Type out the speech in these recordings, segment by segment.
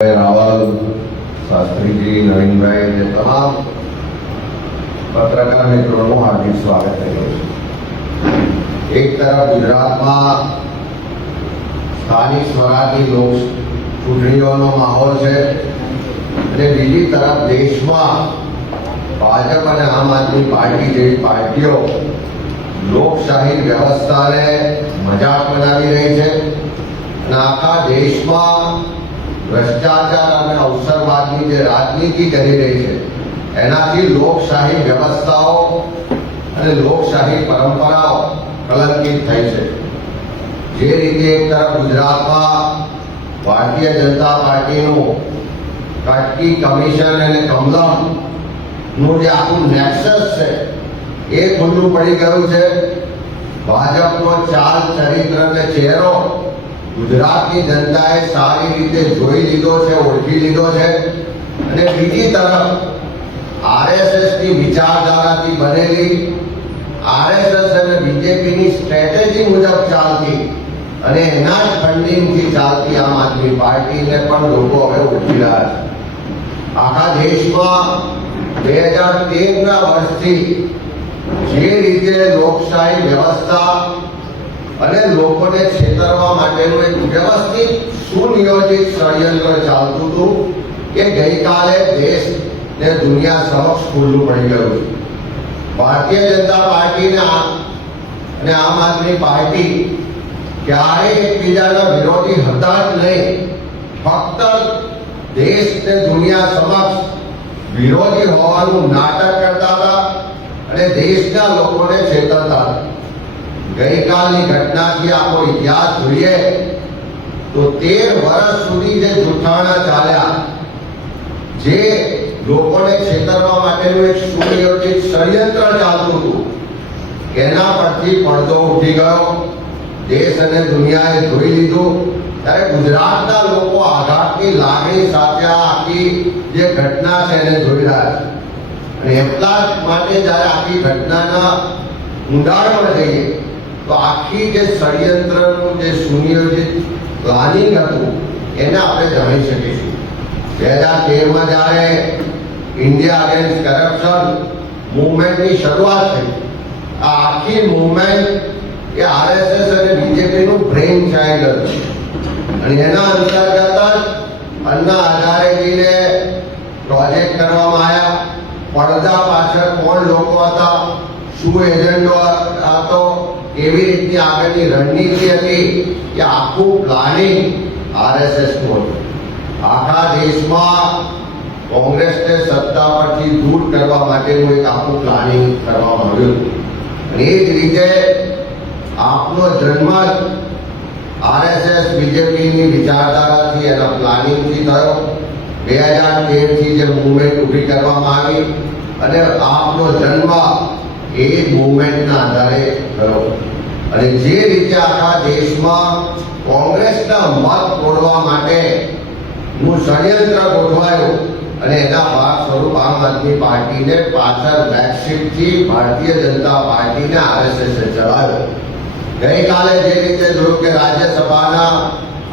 रावल, शास्त्री जी, नवीन भाई ने तमाम पत्रकार मित्रों हार्दिक स्वागत है। एक तरफ गुजरात में स्थानिक स्वराजनी लोक चूंटણીઓનો માહોલ છે અને બીજી તરફ દેશમાં ભાજપ અને આમ આદમી પાર્ટી જેવી પાર્ટીઓ લોકશાહી વ્યવસ્થાને મજાક બનાવી રહી છે અને આખા દેશમાં ભ્રષ્ટાચાર અને અવસરવાદની જે રાજનીતિ કરી રહી છે એનાથી લોકશાહી વ્યવસ્થાઓ અને લોકશાહી પરંપરાઓ કલંકિત થઈ છે। જે રીતે એક તરફ ગુજરાતમાં ભારતીય જનતા પાર્ટીનું કટકી કમિશન અને કમલમનું જે આખું નેક્સસ છે એ ખુલ્લું પડી ગયું છે। ભાજપનો ચાલ ચરિત્ર અને ચહેરો ગુજરાતની જનતાએ સારી રીતે જોઈ લીધો છે, ઓળખી લીધો છે અને બીજી તરફ આરએસએસની વિચારધારાથી બનેલી આરએસએસ અને બીજેપીની સ્ટ્રેટેજી મુજબ ચાલતી અને એના જ ફંડિંગથી ચાલતી આમ આદમી પાર્ટીને પણ લોકો હવે ઓળખી રહ્યા છે। આખા દેશમાં 2013ના વર્ષથી જે રીતે લોકશાહી વ્યવસ્થા અને લોકોને છેતરવા માટેનું એક વ્યવસ્થિત સુનિયોજિત ષડયંત્ર ચાલતું હતું કે ગઈકાલે દેશ ને દુનિયા સમક્ષ ખુલ્લું પડી ગયું છે। ભારતીય જનતા પાર્ટીને અને આમ આદમી પાર્ટી ક્યારેય એકબીજાના વિરોધી હતા જ નહીં, ફક્ત દેશ ને દુનિયા સમક્ષ વિરોધી હોવાનું નાટક કરતા હતા અને દેશના લોકોને છેતરતા હતા। ગઈકાલની ઘટનાથી આપણો ઇતિહાસ જોઈએ તો 13 વર્ષ સુધી જે જૂઠાણા ચાલ્યા, જે લોકોને છેતરવા માટેનું એક સુનિયોજિત ષડયંત્ર ચાલતું હતું, એના પરથી પડદો ઉઠી ગયો। દેશ અને દુનિયાએ જોઈ લીધું ત્યારે ગુજરાતના લોકો આઘાતની લાગણી સાથે આ આખી જે ઘટના છે એને જોઈ રહ્યા છે અને એટલા જ માટે જ્યારે આખી ઘટનાના ઊંડાણમાં જઈએ તો આખી જે ષડયંત્રનું જે સુનિયોજિત પ્લાનિંગ હતું એને આપણે જાણી શકીશું। 2013માં જ્યારે ઇન્ડિયા અગેન્સ્ટ કરપ્શન મૂવમેન્ટની શરૂઆત થઈ, આ આખી મૂવમેન્ટ એ આરએસએસ અને બીજેપીનું બ્રેઇન ચાઇલ્ડ હતું અને એના અંતર્ગત જ અન્ના હઝારેજીને પ્રોજેક્ટ કરવામાં આવ્યા। પડદા પાછળ કોણ લોકો હતા, શું એજન્ડો હતો, કેવી રીતની આગળની રણનીતિ હતી, કે આખું પ્લાનિંગ આરએસએસનું હતું। આખા દેશમાં કોંગ્રેસને સત્તા પરથી દૂર કરવા માટેનું એક આખું પ્લાનિંગ કરવામાં આવ્યું અને એ જ રીતે આપનો જન્મ આરએસએસ બીજેપીની વિચારધારાથી એના પ્લાનિંગથી થયો। 2013થી જે મૂવમેન્ટ ઊભી કરવામાં આવી અને આપનો જન્મ એ મૂવમેન્ટના આધારે થયો અને જે રીતે આખા દેશમાં કોંગ્રેસના મત તોડવા માટેનું ષડયંત્ર ગોઠવાયું અને એના ભાગ સ્વરૂપ આમ આદમી પાર્ટીને પાછળ બેકસીટથી ભારતીય જનતા પાર્ટીને આરએસએસે ચલાવ્યો। ગઈકાલે જે રીતે જોયું કે રાજ્યસભાના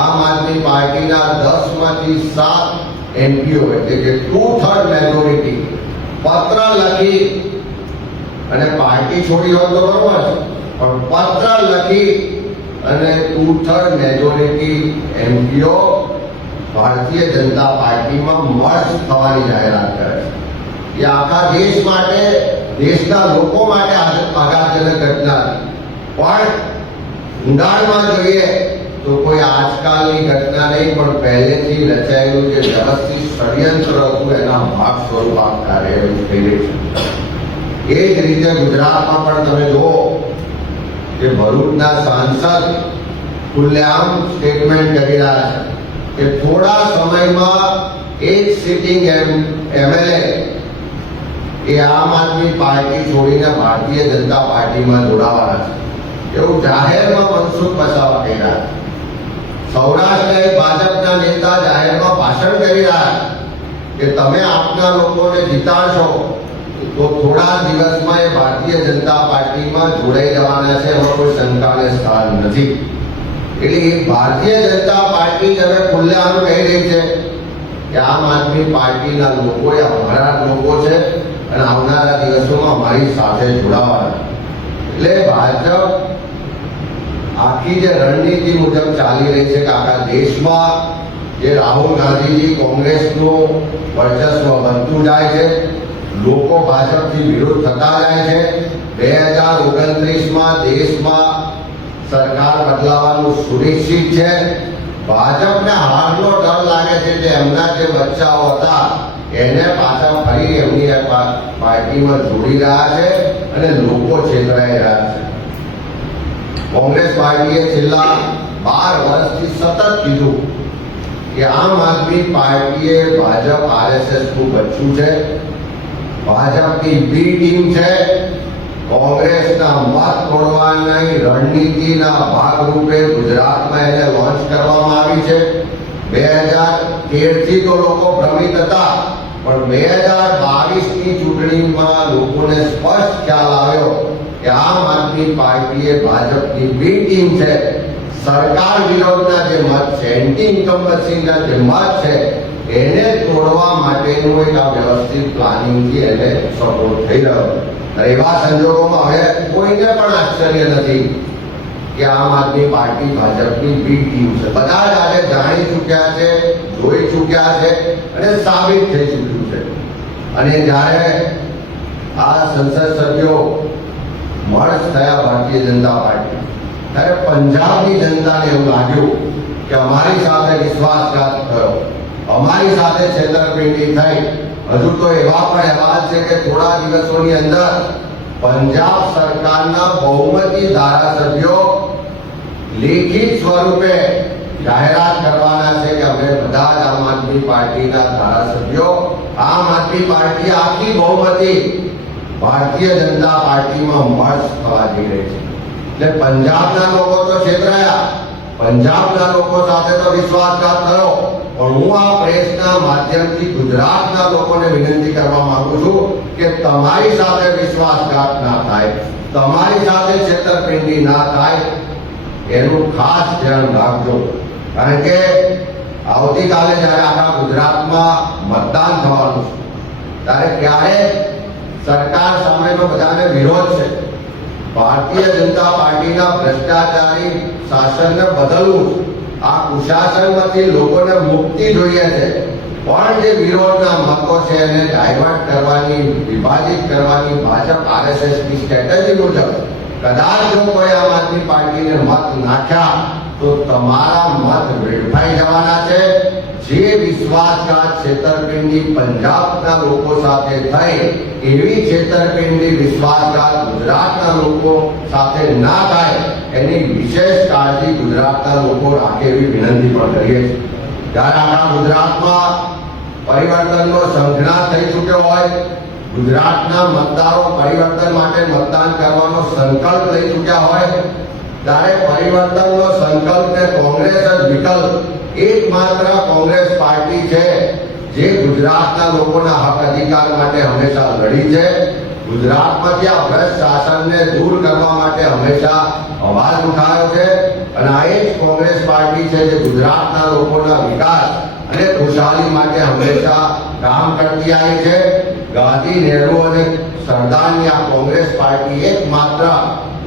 આમ આદમી પાર્ટીના 10માંથી 7 એમપીઓ એટલે કે 2/3 મેજોરિટી પત્ર લખી અને પાર્ટી છોડી હોત તો બરોબર છે, પણ પત્ર લખી અને 2/3 મેજોરિટી એમપીઓ ભારતીય જનતા પાર્ટીમાં મર્જ થવાની જાહેરાત કરે છે। એ આખા દેશ માટે, દેશના લોકો માટે આઘાતજનક ઘટના હતી, પણ ઊંડાણમાં જોઈએ તો કોઈ આજકાલની ઘટના નહીં, પણ પહેલેથી રચાયેલું જે વ્યવસ્થિત ષડયંત્ર હતું એના ભાગ સ્વરૂપ આ કાર્યવાહી થઈ રહી છે। એ જ રીતે ગુજરાતમાં પણ તમે જુઓ કે ભરૂચના સાંસદ ખુલ્લેઆમ સ્ટેટમેન્ટ કરી રહ્યા છે કે થોડા સમયમાં એક સિટિંગ એમએલએ એ આમ આદમી પાર્ટી છોડીને ભારતીય જનતા પાર્ટીમાં જોડાવાના છે, એવું જાહેરમાં મનસુખ વસાવા કહી રહ્યા છે। સૌરાષ્ટ્રના એક ભાજપના નેતા જાહેરમાં ભાષણ કરી રહ્યા છે કે તમે આપના લોકોને જીતાડશો તો થોડા દિવસમાં એ ભારતીય જનતા પાર્ટીમાં જોડાઈ જવાના છે, એમાં કોઈ શંકાને સ્થાન નથી। એટલે ભારતીય જનતા પાર્ટી હવે ખુલ્લેઆમ કહી રહી છે કે આમ આદમી પાર્ટીના લોકો એ અમારા જ લોકો છે અને આવનારા દિવસોમાં અમારી સાથે જોડાવાના. એટલે ભાજપ આખી જે રણનીતિ મુજબ ચાલી રહી છે કે આખા દેશમાં જે રાહુલ ગાંધીજી કોંગ્રેસનું વર્ચસ્વ વધતું જાય છે, લોકો ભાજપથી વિરોધ થતા જાય છે. 2029માં દેશમાં સરકાર બદલાવાનું સુનિશ્ચિત છે. ભાજપને હારનો ડર લાગે છે કે એમના જે બચ્ચાઓ હતા એને પાછા ફરી એમની પાર્ટીમાં જોડી રહ્યા છે અને લોકો છેતરાઈ રહ્યા છે. કોંગ્રેસ પાર્ટીએ છેલ્લા 12 વર્ષથી સતત કીધું કે આમ આદમી પાર્ટીએ ભાજપ આરએસએસ નું બચ્ચું છે, ભાજપની બી ટીમ છે. કોંગ્રેસના મત તોડવાની રણનીતિના ભાગરૂપે ગુજરાતમાં એને લોન્ચ કરવામાં આવી છે. 2013થી તો લોકો ભ્રમિત હતા, પણ 2022ની ચૂંટણીમાં લોકોને સ્પષ્ટ ખ્યાલ આવ્યો કે આમ આદમી પાર્ટીએ ભાજપની બી ટીમ છે. સરકાર વિરોધના જે મત છે, એન્ટી ઇન્કમ્બન્સીના જે મત છે, એને તોડવા માટેનું એક આ વ્યવસ્થિત પ્લાનિંગથી એને સપોર્ટ થઈ રહ્યો. એવા સંજોગોમાં હવે કોઈને પણ આશ્ચર્ય નથી કે આમ આદમી પાર્ટી ભાજપની બી ટીમ છે. બધા જ આજે જાણી ચૂક્યા છે, જોઈ ચૂક્યા છે અને સાબિત થઈ ચૂક્યું છે. અને જ્યારે આ સંસદ સભ્યો મર્જ થયા ભારતીય જનતા પાર્ટી, ત્યારે પંજાબની જનતાને એવું લાગ્યું કે અમારી સાથે વિશ્વાસઘાત થયો, અમારી સાથે છેતરપિંડી થઈ. હજુ તો એવા પણ અહેવાલ છે કે થોડા દિવસોની અંદર પંજાબ સરકારના બહુમતી ધારાસભ્યો લેખિત સ્વરૂપે જાહેરાત કરવાના છે કે અમે બધા જ આમ આદમી પાર્ટીના ધારાસભ્યો આમ આદમી પાર્ટી આખી બહુમતી ભારતીય જનતા પાર્ટીમાં મર્જ થવા જઈ રહી છે. એટલે પંજાબના લોકો તો છેતરાયા, પંજાબના લોકો સાથે તો વિશ્વાસઘાત થયો. પણ હું આ પ્રેસના માધ્યમથી ગુજરાતના લોકોને વિનંતી કરવા માંગુ છું કે તમારી સાથે વિશ્વાસઘાત ના થાય, તમારી સાથે છેતરપિંડી ના થાય, એનું ખાસ ધ્યાન રાખજો. કારણ કે આવતીકાલે જ્યારે આખા ગુજરાતમાં મતદાન થવાનું છે, ત્યારે ક્યારે સરકાર સામેનો બધાને વિરોધ છે. ભારતીય જનતા પાર્ટીના ભ્રષ્ટાચારી શાસનને બદલવું, આ કુશાસનમાંથી લોકોને મુક્તિ જોઈએ છે. પણ જે વિરોધના મતો છે એને ડાયવર્ટ કરવાની, વિભાજિત કરવાની ભાજપ આરએસએસની સ્ટ્રેટેજી મુજબ કદાચ જો કોઈ આમ આદમી પાર્ટીને મત નાખ્યા તો તમારા મત વેડફાઈ જવાના છે. જે વિશ્વાસઘાત છેતરપિંડી પંજાબના લોકો સાથે થઈ, એવી છેતરપિંડી વિશ્વાસઘાત ગુજરાતના લોકો સાથે ના થાય એની વિશેષ કાળજી ગુજરાતના લોકો રાખે એવી વિનંતી પણ કરીએ છીએ. જ્યારે આપણા ગુજરાતમાં પરિવર્તનનો સંઘર્ષ થઈ ચૂક્યો હોય, ગુજરાતના મતદારો પરિવર્તન માટે મતદાન કરવાનો સંકલ્પ લઈ ચૂક્યા હોય, ત્યારે પરિવર્તનનો સંકલ્પને કોંગ્રેસ જ વિકલ્પ, એકમાત્ર કોંગ્રેસ પાર્ટી છે જે ગુજરાતના લોકોના હક અધિકાર માટે હંમેશા લડી છે. ગુજરાતમાંથી આ ભ્રષ્ટ શાસનને દૂર કરવા માટે હંમેશા અવાજ ઉઠાવ્યો છે. અને આ એ જ કોંગ્રેસ પાર્ટી છે જે ગુજરાતના લોકોના વિકાસ અને ખુશહાલી માટે હંમેશા કામ કરતી આવી છે. ગાંધી, નહેરુ અને સરદારની આ કોંગ્રેસ પાર્ટી એકમાત્ર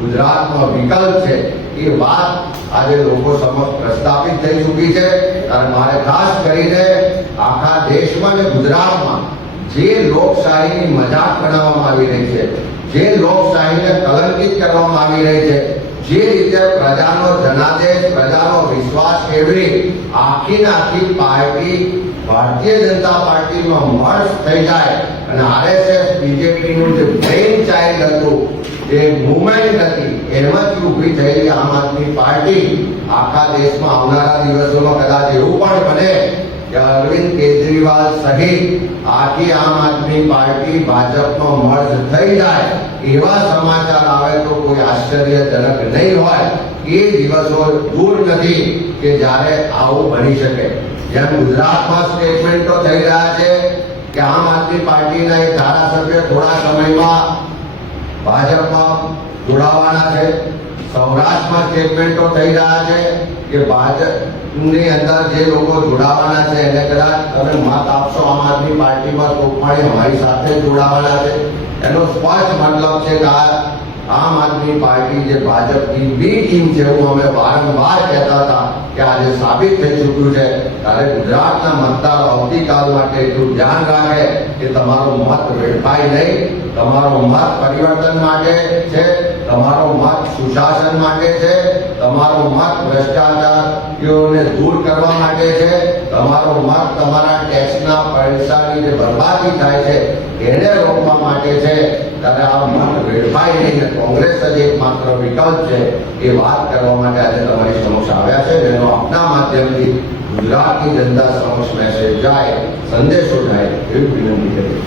ગુજરાતમાં વિકલ્પ છે. એ વાત આજે લોકો સમક્ષ પ્રસ્થાપિત થઈ ચૂકી છે. અને મારે ખાસ કરીને આખા દેશમાં અને ગુજરાતમાં જે લોકશાહીની મજાક બનાવવામાં આવી રહી છે, જે લોકશાહીને કલંકિત કરવામાં આવી રહી છે, જે રીતે પ્રજાનો જનાદેશ, પ્રજાનો વિશ્વાસ કેળવી આખી પાર્ટી ભારતીય જનતા પાર્ટીમાં મર્જ થઈ જાય અને આરએસએસ બીજેપીનું જે બ્રેઇન ચાઇલ્ડ હતું, જે મુવમેન્ટ હતી, એમાંથી ઊભી થયેલી આમ આદમી પાર્ટી આખા દેશમાં આવનારા દિવસોમાં કદાચ એવું પણ બને કે અરવિંદ કેજરીવાલ સહિત આખી આમ આદમી પાર્ટી ભાજપમાં મર્જ થઈ જાય, એવા સમાચાર આવે તો કોઈ આશ્ચર્યજનક નહીં હોય. એ દિવસો દૂર નથી કે જ્યારે આવું બની શકે. જેમ ગુજરાતમાં સ્ટેટમેન્ટો થઈ રહ્યા છે કે આમ આદમી પાર્ટીના એક ધારાસભ્ય થોડા સમયમાં ભાજપમાં જોડાવાના છે, સૌરાષ્ટ્રમાં સ્ટેટમેન્ટો થઈ રહ્યા છે કે ભાજપની અંદર જે લોકો જોડાવાના છે એને કદાચ તમે મત આપશો આમ આદમી પાર્ટીમાં તો પણ એ અમારી સાથે જોડાવાના છે. એનો સ્પષ્ટ મતલબ છે કે આમ આદમી પાર્ટી જે ભાજપની બી ટીમ છે, એવું અમે વારંવાર કહેતા હતા કે આજે સાબિત થઈ ચૂક્યું છે. ત્યારે ગુજરાતના મતદારો આવતીકાલ માટે એટલું ધ્યાન રાખે કે તમારો મત વેડફાય નહીં. તમારો મત પરિવર્તન માટે છે, તમારો મત સુશાસન માટે છે, તમારો મત ભ્રષ્ટાચારીઓને દૂર કરવા માટે છે, તમારો મત તમારા ટેક્સના પૈસાની જે બરબાદી થાય છે એને રોકવા માટે છે. ત્યારે આ મત વેડફાય નહીં. કોંગ્રેસ જ એકમાત્ર વિકલ્પ છે એ વાત કરવા માટે આજે તમારી સમક્ષ આવ્યા છે. એનો આપના માધ્યમથી ગુજરાતની જનતા સમક્ષ મેસેજ જાય, સંદેશો જાય એવી વિનંતી કરી.